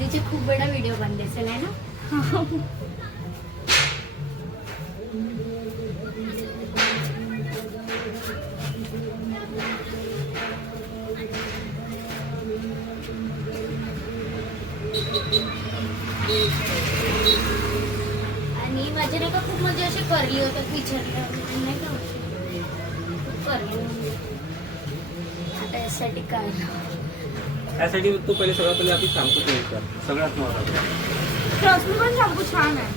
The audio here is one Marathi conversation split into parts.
दीदी खूब बड़ा वीडियो बनने से है ना। आणि माझे नाही का खूप म्हणजे असे करली होतात विचारलं नाही का खूप करली आता यासाठी काय त्यासाठी तू पहिले सगळ्यात पहिले आपली शॅम्पू चेंज कर सगळ्यात महत्त्वाचं. ट्रस्ट मी पण शॅम्पू छान आहे.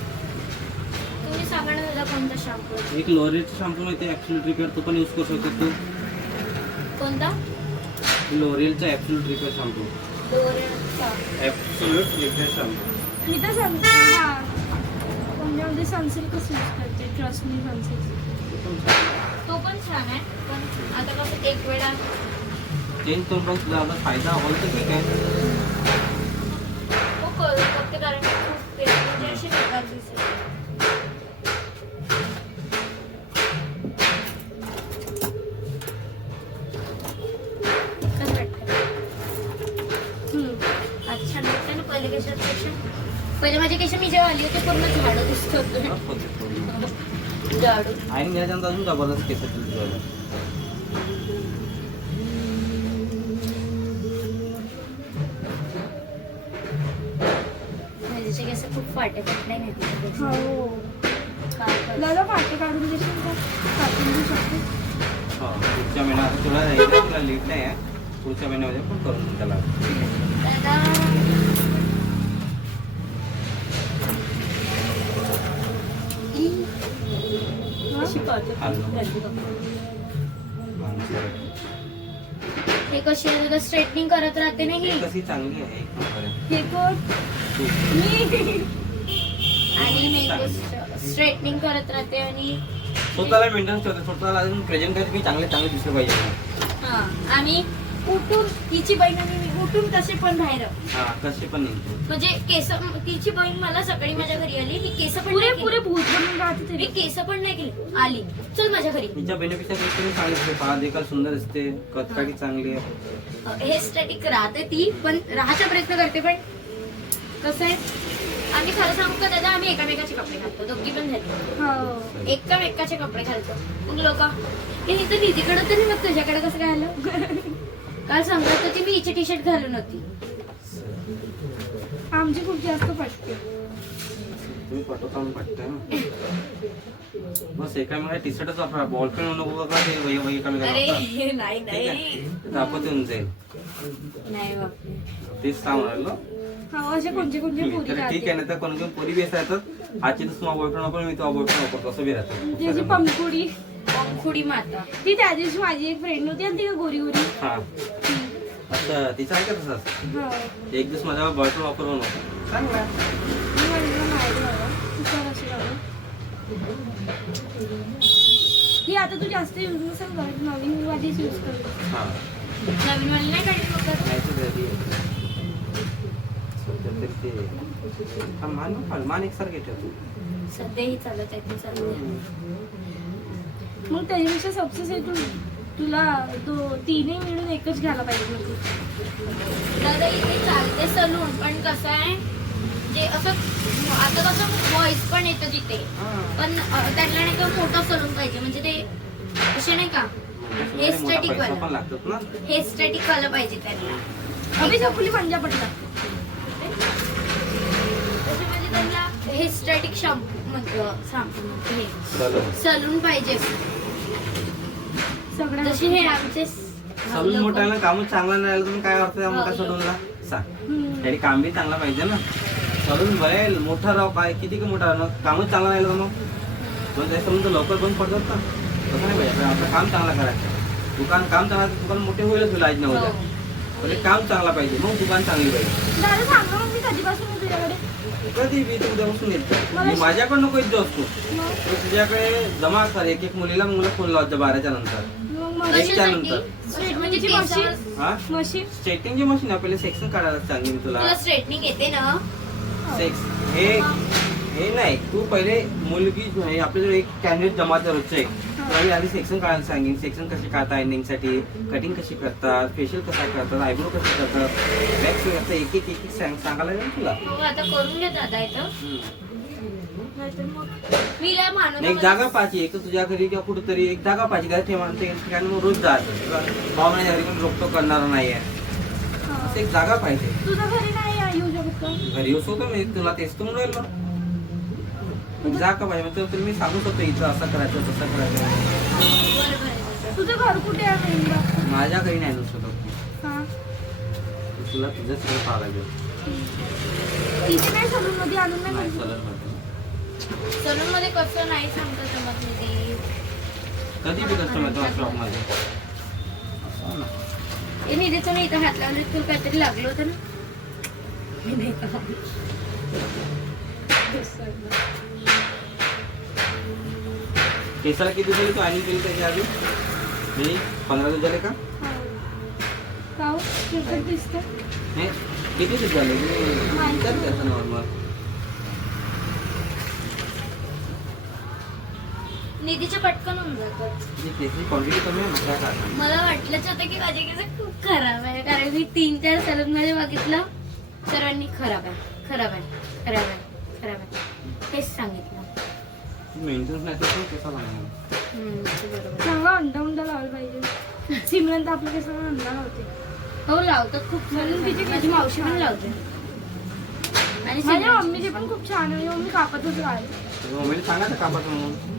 तुम्ही सांगा ना दादा कोणता शॅम्पू एक लोरियलचा शॅम्पू माहिती आहे ॲब्सोल्यूट रिपेअर तो पण यूज करू शकतो तू. कोणता लोरियलचा ॲब्सोल्यूट रिपेअर शॅम्पू. लोरियलचा ॲब्सोल्यूट रिपेअर शॅम्पू. मी तर कोणत्यामध्ये सनसिल्कच यूज करते. Trust me Sunsilk. तो पण छान आहे पण आता कसं एक वेळा चेंज करून पण तुला आता फायदा होईल तर ठीक आहे. हो करू फक्त कारण खूप ते म्हणजे अशी बेकार दिसेल. कसं वाटतं आता छान वाटतं ना पहिले केशापेक्षा. पहिले माझे केश मी जेव्हा आली होती पूर्ण झाडं दिसत होतं झाडू. आणि याच्यानंतर अजून जबरदस्त केस तुला. माझे केस खूप फाटे फुटले नाही तिथे. हो काय दादा फाटे काढून देशील का? काढून देऊ शकतो. पुढच्या महिन्यात तुला लेट नाही आहे. पुढच्या महिन्यामध्ये पण करून त्याला दादा अशी पाहतो. हे कशी स्ट्रेटनिंग करत राहते ना ही कशी चांगली आहे एक नंबर आहे. हे कोण? मी. आणि मेकअप स्ट्रेटनिंग करत राहते आणि स्वतःला मेंटेनन्स करते स्वतःला अजून प्रेझेंट करते की चांगले चांगले दिसलं पाहिजे. हा आणि उठून तिची बहीण आणि मी उठून कसे पण बाहेर हा कसे पण निघतो. म्हणजे केस तिची बहीण मला सकाळी माझ्या घरी आली मी केस पण पुरे नाही पुरे केले. भूत बनून राहते मी तरी. केस पण नाही केली आली चल माझ्या घरी. तिच्या बेनिफिटच्या गोष्टी चांगली असते. पहा देखील सुंदर असते. कटकाठी चांगली आहे. हे स्टॅटिक राहते ती पण राहायचा प्रयत्न करते पण कसं आहे आम्ही खरं सांगू का दादा आम्ही एकामेकाचे कपडे घालतो दोघी पण झाली हो. एकामेकाचे कपडे घालतो. मग लोक हे तर निधीकडे तरी मग तुझ्याकडे कसं काय आलं. काल सांगत होती मी हिची टी शर्ट घालून होती. आमची खूप जास्त पटते. तुम्ही पटवता पटतंय ना. बस एकामेका टी शर्टच वापरा. बॉलपेन नको का ते एकामेका अरे नाही नाही दाखवत येऊन जाईल. नाही बापरे तेच सांग म्हणालो. हा असे कोणते कोणते पुरी तर ठीक आहे ना तर कोणी कोणी पोरी बेस राहतात. आजची तर तुम्हाला बॉयफ्रेंड वापर मी तो बॉयफ्रेंड वापरतो असं बी राहतं. त्याची पंखुडी. खुडी माता ती त्या दिवशी माझी एक फ्रेंड होती आणि ती गोरी गोरी. हा अच्छा तिचं आहे का तसंच. हो. एक दिवस माझ्या बॉयफ्रेंड वापर बनव चांगला. मी म्हणलं नाही बाबा तू कर अशी बाबा. ही आता तू जास्त यूज नसेल करत. नवीन वालीच यूज कर. हा नवीन वाली नाही काढली फक्त नाही तर घरी आहे. सध्या तरी ते हा मान एकसारखे ठेवतो. सध्याही चालत आहे ते चालू मग त्याच्यापेक्षा सक्सेस आहे तुला तो तिन्ही मिळून एकच घ्यायला पाहिजे म्हणजे. दादा इथे चालते सलून पण कसं आहे जे असं आता कसं व्हॉइस पण येतं तिथे पण त्यांना नाही का मोठा सलून पाहिजे म्हणजे ते असे नाही का हे स्टॅटिक पैसा पण वाला लागतात ना. हे स्टॅटिक वाला पाहिजे त्यांना. अभि चकुली पंजा पडला. त्याच्यामध्ये त्यांना हे स्टॅटिक शॅम्पू हे चलो सलून पाहिजे सगळ्या जसे हे आमचे सलून मोठा आहे ना कामच चांगला नाही आलं तुम्ही काय अर्थ आहे मोठा सलूनला सांग. त्याने काम बी चांगला पाहिजे ना. सलून भरेल मोठा राव काय किती का मोठा राव कामच चांगला राहिलं तर मग त्या सलून तर लवकर बंद पडतात ना. तसं नाही पाहिजे आपलं काम चांगला करायचं. दुकान काम चांगलं दुकान मोठे होईलच तुला आज न उद्या. म्हणजे काम चांगला पाहिजे मग दुकान चांगली पाहिजे. दादा सांगा मग मी कधीपासून आहे तुझ्याकडे. कधी बी तू उद्यापासून येतो मी माझ्याकडे नको येत असतो. मग तुझ्याकडे जमा कर एक एक मुलीला मुलं फोन लावतो 12च्या नंतर. मग एकच्या नंतर स्ट्रेटनिंगची मशीन. हा मशीन स्ट्रेटिंगची मशीन आहे. पहिले सेक्शन काढायला सांगेन मी तुला. तुला स्ट्रेटनिंग येते ना. सेक्स हे नाही तू पहिले मुलगी आपल्याजवळ एक कॅन्डिडेट जमा कर रोजचं एक त्यावेळी आधी सेक्शन काढायला सांगेन. सेक्शन कसे काढतात एंडिंगसाठी, कटिंग कशी करतात, फेशियल कसा करतात, आयब्रो कसे करतात, वॅक्स करतात, एक एक एक एक सांगायला लागेल ना तुला. हो आता करून घे दादा इथं. नाहीतर मग मी लय मानवते एक जागा पाहिजे, एक तर तुझ्या घरी किंवा कुठेतरी एक जागा पाहिजे. घरी ठेवा ते ठिकाणी मग रोज जायचं. भावना घरी पण रोकटोक करणार नाहीये. हा. असं एक जागा पाहिजे. तुझ्या घरी नाही येऊ शकत का? घरी येऊ शकतो मी, तुला तेच तर म्हणून राहिलो. एक जागा पाहिजे म्हणजे तुला मी सांगू शकतो इथं असं करायचं तसं करायचं. बरोबर आहे दादा. तुझं घर कुठे आहे मेन? माझ्या घरी नाही येऊ शकत. हा. तुला तुझंच घर पाहावं लागेल. इथे नाही सलून मध्ये आणून नाही नाही म्हणतो. सलून मध्ये सलून मध्ये कसं नाही सांगता जमत नाही ते. कधी बी कस्टमर येतो शॉप मध्ये असं ना. ए निधीचं मी इथं हात लावले तुला काहीतरी लागलं होतं ना. मी नाही का. केसाला किती झाली तू आणि केली त्याच्या आधी? मी 15 दिवस झाले का? का हो? केसर दिसतं. नाही किती दिवस झाले? मी विचारते असं नॉर्मल. निधीचे पटकन होऊन जातात. त्याची क्वांटिटी कमी आहे मग काय करणार? मला वाटलंच होतं की माझे केस खूप खराब आहे कारण मी 3-4 सलून मध्ये बघितलं सर्वांनी खराब आहे खराब आहे खराब आहे खराब आहे तेच सांगितलं. मेंटेनन्स नाही तर केसाला नाही. ते बरोबर. चांगला अंडा लावायला पाहिजे. सिमरन तर आपल्या केसाला अंडा लावते. हो लावतात खूप म्हणून तिचे माझी केस मावशी पण छान लावते. आणि माझ्या सिमरन- मम्मीचे पण खूप छान आहे. मम्मी कापतच राहते. तुझ्या मम्मीने सांगायचं कापाचं म्हणून.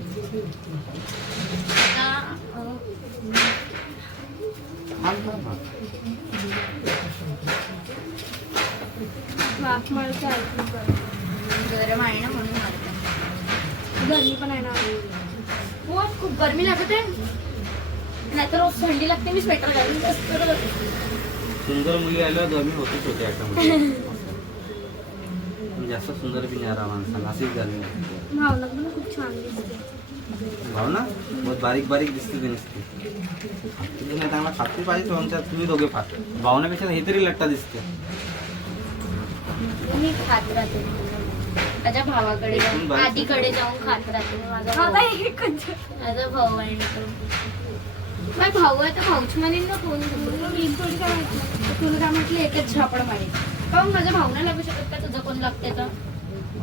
आता, वाफ मारायचं ऐकून कर. गरम आहे ना म्हणून मारते. गरमी पण आहे ना. हो खूप गरमी लागत आहे नाहीतर रोज थंडी लागते मी स्वेटर घालून करत होते. सुंदर मुली आल्यावर गरमी होतीच होते ॲटोमॅटिक. जास्त सुंदर बी नाही राहा माणसाला अशीच गरमी होती. भावना पण खूप छान दिसते. भावना बहुत बारीक बारीक दिसते ते नुसते. तुम्ही नाही चांगला खात्री पाहिजे तुमच्या तुम्ही दोघे फाट. भावनापेक्षा हे तरी लट्टा दिसते. मी खात राहते माझ्या भावाकडे जाऊन आधीकडे जाऊन खात राहते मी. माझा आता भाऊ- एक कंच. माझा भाऊ आहे ना तो. माझा भाऊ आहे तर भाऊच म्हणेन ना फोन मी थोडी काय म्हटलं. तुला काय म्हटलं एकच झापड मारेल काहून माझ्या भावना लागू शकत का तुझं कोण लागते तर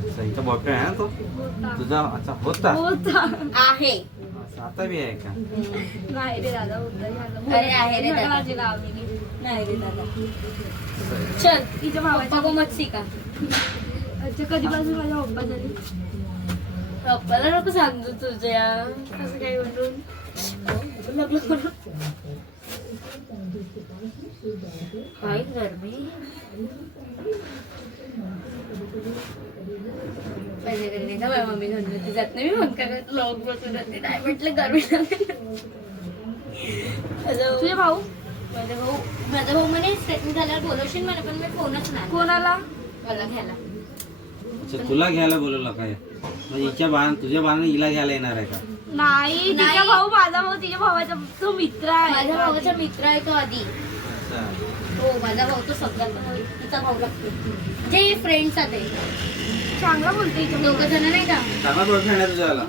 अच्छा हिचा बॉयफ्रेंड आहे ना तो होता. तुझा. अच्छा होता होता. आहे. असं आता बी आहे का? नाही रे दादा होता झालं. अरे आहे रे दादा. माझी लावली. नाही रे दादा चल तिच्या भावाच्या पप्पा को मत शिका. अच्छा कधीपासून माझ्या पप्पा झाली. पप्पाला नको सांगू तुझ्या असं काही म्हणून लग्न करून काय गरमी पाहिजे गरमी का माझ्या मम्मी म्हणते जात नाही मी पंखा लॉक बसून जाते नाही म्हटलं गरमी लागते. तुझे भाऊ माझा भाऊ म्हणे स्टेटमेंट झाल्यावर बोलवशील म्हणे पण मी फोनच नाही कोणाला? मला घ्यायला. अच्छा तुला घ्यायला बोलवलं काय? म्हणजे हिच्या बाण तुझ्या बाणाने हिला घ्यायला येणार आहे का? नाही तिचा नाही. भाऊ माझा भाऊ तिच्या भावाचा तो मित्र आहे. माझ्या भावाचा मित्र आहे तो आधी. अच्छा हो माझा भाऊ तो सगळ्यात तिचा भाऊ लागतो जे फ्रेंड्स आहे चांगला बोलते हिच्या दोघं जण नाही का. चांगला बॉयफ्रेंड आहे तुझ्याला.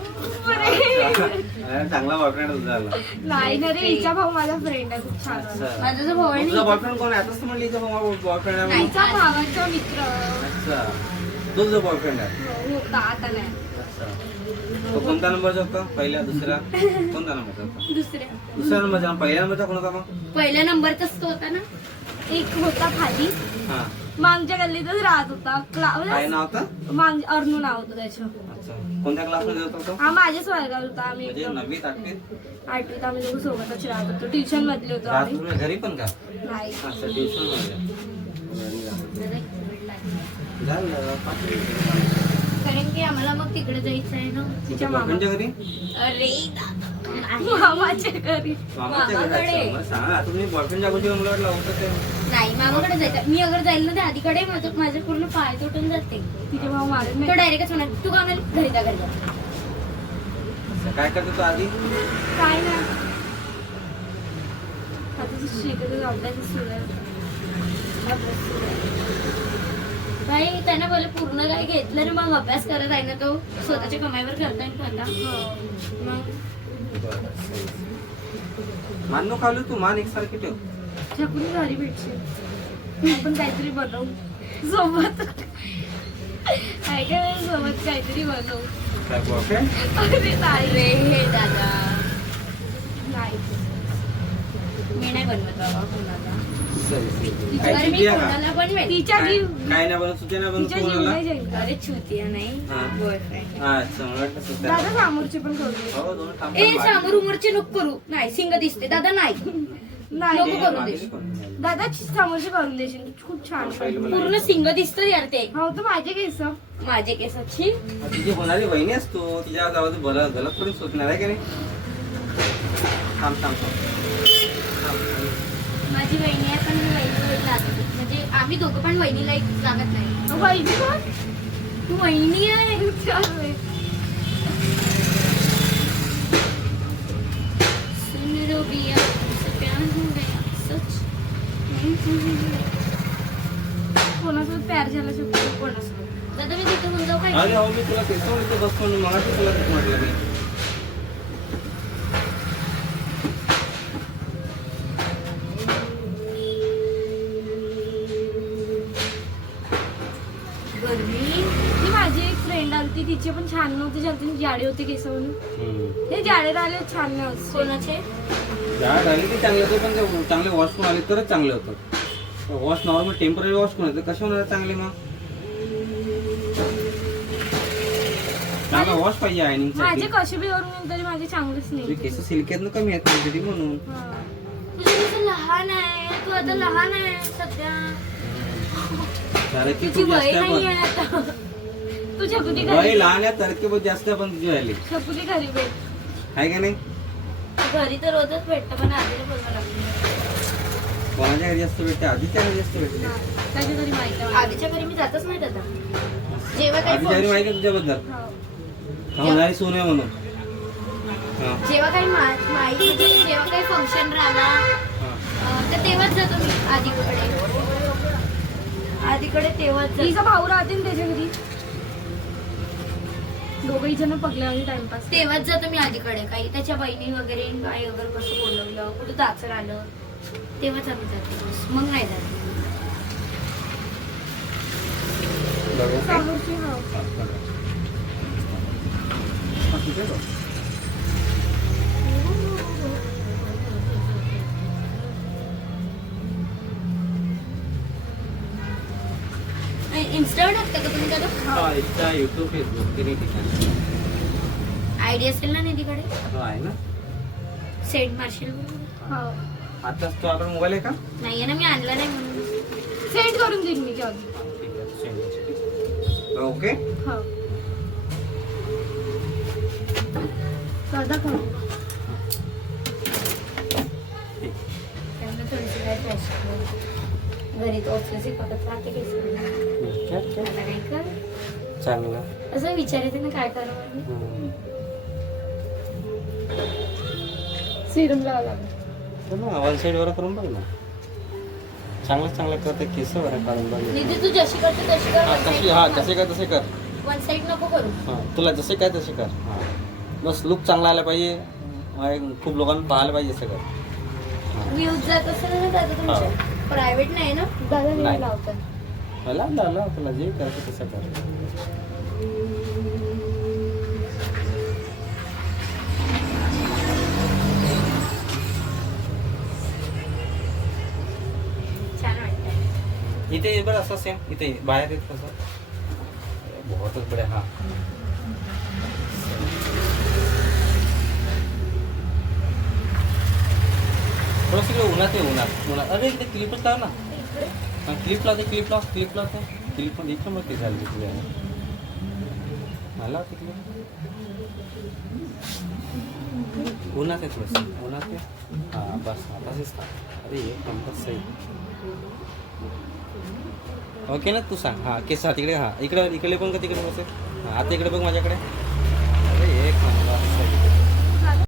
भाऊ. चांगला बॉयफ्रेंड आहे तुझ्याला. नाही ना रे हिचा भाऊ माझा फ्रेंड आहे खूप छान. अच्छा माझा जो भाऊ आहे तुझा ना बॉयफ्रेंड कोण आहे? आताच तर म्हणली हिचा बॉयफ्रेंड आहे म्हणून. तिचा भावाचा मित्र अच्छा तो तुझा बॉयफ्रेंड आहे. होता आता नाही. अच्छा तो कोणता नंबरचा होता? पहिला दुसरा कोणता नंबरचा होता? दुसऱ्या नंबरचा. पहिल्या नंबरचा कोण होता मग? पहिल्या नंबरचाच तो होता ना. एक होता खाली हा मागच्या गल्लीतच राहत होता. काय नाव होतं? अर्णू नाव होतं त्याचं. अच्छा कोणत्या क्लासमध्ये होता तो? हा माझ्याच वर्गात होता. आम्ही म्हणजे एकदम 9वी 8वीत? आठवीत आम्ही दोघं सोबतच राहत होतो. ट्युशन मधले होतो आम्ही. राहत घरी पण का? नाही अच्छा ट्युशन मध्ये झालं 5 कारण की आम्हाला मग तिकडे जायचं आहे ना. तिच्या बॉयफ्रेंडच्या घरी? अरे दादा. मामाच्या घरी. मामाच्या घरी. मामाकडे. अच्छा, मला सांगा आता तुम्ही बॉयफ्रेंडच्या गोष्टी मला वाटलं होतं ते. नाही मामाकडे जायचं. मी अगर जाईल ना ते आधीकडे माझे पूर्ण पाय तुटून जाते. तिचे भाऊ मारत तो नाही. डायरेक्टच म्हणा तू का नाही घरी जा घरी जा. अच्छा, काय करतो तो आधी? काय नाही आता शिकत अभ्यास सुरू आहे. भाई त्यानं बोल पूर्ण काय घेतलं ना मग अभ्यास करत आहे ना तो स्वतःच्या कमाईवर करताय ना आता. मग मान नको खावलं तू, मान एकसारखी ठेव. छकुली घरी भेटशील, आपण काहीतरी बनवू सोबत. काय काय सोबत काहीतरी बनवू. काय बॉके? अरे नाही अरे हे दादा, नाही. मी नाही बनवत बाबा कोणाला. काय अरे मी चुतिया का? कोणाला बनवेल. तिच्या काय जीव काय नाही बनवत, सुद्धा नाही बनवत तिच्या जीव कोणाला? नाही जाईल. अरे चुतिया नाही, हा. बॉयफ्रेंड. अच्छा, मला वाटलं सुद्धा. दादा समोरचे पण करू दे. हो, दोन काम ए पण समोर उमरचे नको करू. नाही सिंग दिसते दादा, नाही नाही नको मागे- करू मागे दे. कोण नाही. दादा समोरचे करून देशील, खूप छान पहिले मला- पूर्ण सिंग दिसतं यार ते. हो तर माझे केस. माझे केसाची तिची होणारी वहिनी असतो, तिच्या गावात गलत थोडी सुटणार आहे का नाही? थांब थांब थांब. माझी वहिनी आहे, पण मी वहिनीला लागत नाही. म्हणजे आम्ही दोघं पण वहिनीला एक लागत नाही. वहिनी पण तू वहिनी आहे. सुन रो बिया, तुमसे प्यार हो गया, सच. कोणासोबत प्यार झाला शकतो. कोणासोबत? दादा मी तिथे होऊन जाऊ काय? अरे हो, मी तुला केस इथे बसतो म्हणून मगाशी तुला तेच म्हटलं मी. गरमी. ती माझी एक फ्रेंड आली, तिचे पण छान नव्हते, ज्यांचे जाडे होते केस म्हणून. ते जाडे राहिले छान नाही होत. कोणाचे? जाड आले की चांगले होते, पण ते चांगले वॉश करून आले तरच चांगले होतात. वॉश नॉर्मल टेम्पररी वॉश करून येते, कसे होणार चांगले मग? चांगला वॉश पाहिजे आयनिंग माझे साठी. कसे बी वरून येईल तरी माझे चांगलेच तुझे नाही. केस सिल्क आहेत ना, कमी आहेत कधी म्हणून. हा. तुझे कसं लहान आहे, तू आता लहान आहे सध्या. झालं की तुझी खूप वय जास्त नाही आहे आहे आता. तू छकुली पण वय घरी लहान आहे तर बहुत जास्त आहे, पण तुझी व्हायली छकुली घरी भेट. आहे का नाही? घरी तर रोजच भेटतं, पण आधीला बोलवा लागतं. कोणाच्या घरी जास्त भेटते? आधीच्या घरी जास्त भेटते. त्याच्या घरी माहिती आहे. आधीच्या घरी मी जातच नाही दादा. जेव्हा काही आधीच्या घरी माहिती आहे तुझ्याबद्दल? हो. होणारी सून आहे म्हणून. हा, जेव्हा काही माहिती म्हणजे जेव्हा काही फंक्शन राहिला हा. तर तेव्हाच जातो मी आधीकडे. आधीकडे तेव्हाच जातो. तिचा भाऊ राहते ना त्याच्या घरी. दोघही जण पगल्यावर टाइमपास. तेव्हाच जातो मी आधीकडे. काही त्याच्या बहिणी वगैरे काही वगैरे कसं बोलवलं, कुठं दाचर आलं, तेव्हाच आम्ही जातो. बस. मग नाही जात. बघू काय? समोरची हो. हा, बघा. हा, ठीक आहे बघ. इन्स्टावर टाकता का तुम्ही दादा? हा, इंस्टा, युट्यूब, फेसबुक तिन्ही ठिकाणी. आयडिया असेल ना निधीकडे? हो, आहे ना. सेंड मार्शल हो. आताच तो आपला मोबाईल आहे का? नाहीये ना, मी आणला नाही म्हणून. सेंड करून देईन मी जेव्हा. ठीक आहे, send कर. ओके. हो. दादा खाऊ. ठीक. त्यांना थोडीशी काय फॅशन घरी तो ऑफिस फक्त राहते की काय? आता काय कर चांगलं. असं विचारायचं ना काय करावं. सिरम लावा लागेल. वन साईड वर करून बघ ना. चांगलं करते केस वगैरे काढून बघ. निधी तू जशी करते तशी कर. हा, तशी हा, जसे काय तसे कर. वन साइड नको करू. हा, तुला जसे काय तसे कर. हा, बस लुक चांगला आला पाहिजे. खूप लोकांना पाहायला पाहिजे सगळं. हा. व्ह्यूज जात असेल ना दादा तुमच्या. प्रायव्हेट नाही ना दादा नाही. मी लावतात. मला तुला जे करायचं तसं कर. छान वाटतं. इथे बरं असं सेम इथे बाहेर येत कसं बहुतच बडे. हा, थोडंसं इकडे उन्हात आहे, उन्हात. अरे इकडे क्लिपच लाव ना. हा, क्लिप लावते. क्लिप पण इकडे मग ते झालं तिकडे मला तिकडे उन्हात आहे, थोडंसं उन्हात आहे. हां, बस बसच का. अरे एक नंबर सही. ओके ना, तू सांग. हां, केस हा तिकडे. हां, इकडे पण का तिकडे बसेल. हां, आता इकडे बघ माझ्याकडे.